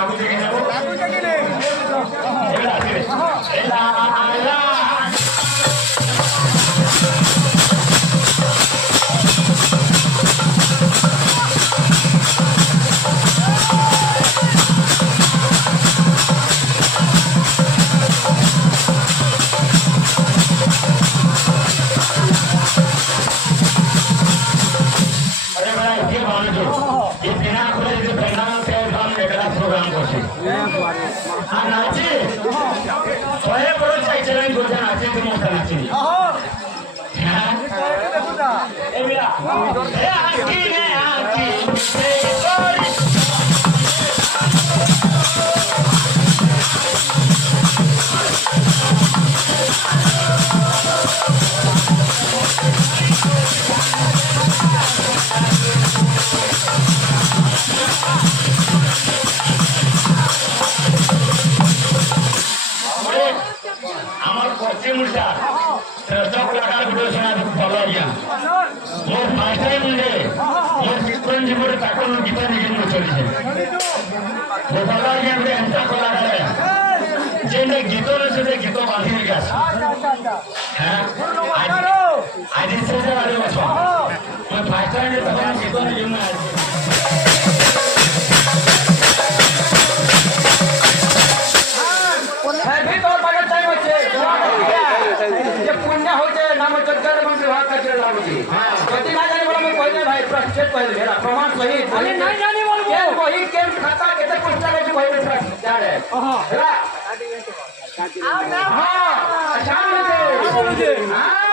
ଲାଗୁଛି କି ନା गीत बांधी आज गीत पुण्य होते नाम चर्चा विभाग का भाई प्रमाण सहित वही केम खाता केते पुस्तक है वही जाने हां शाम में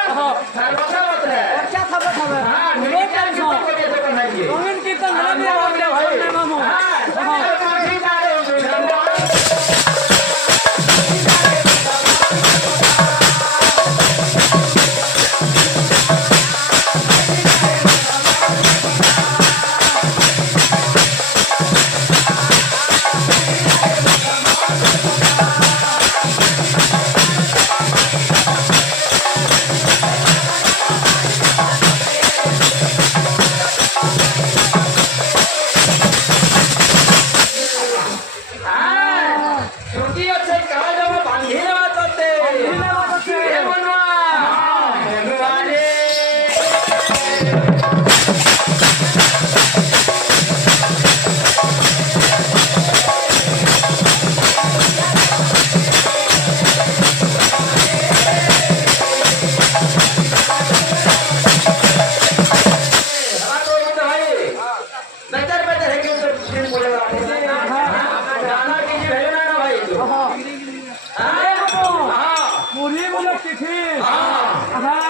हां सर्वथा मत है अच्छा खबर हां नहीं क्या को ये तो करना है रोहन कीर्तन ना भी भाई हां ठीक आ रहे हो मुरी बोला चिट्ठी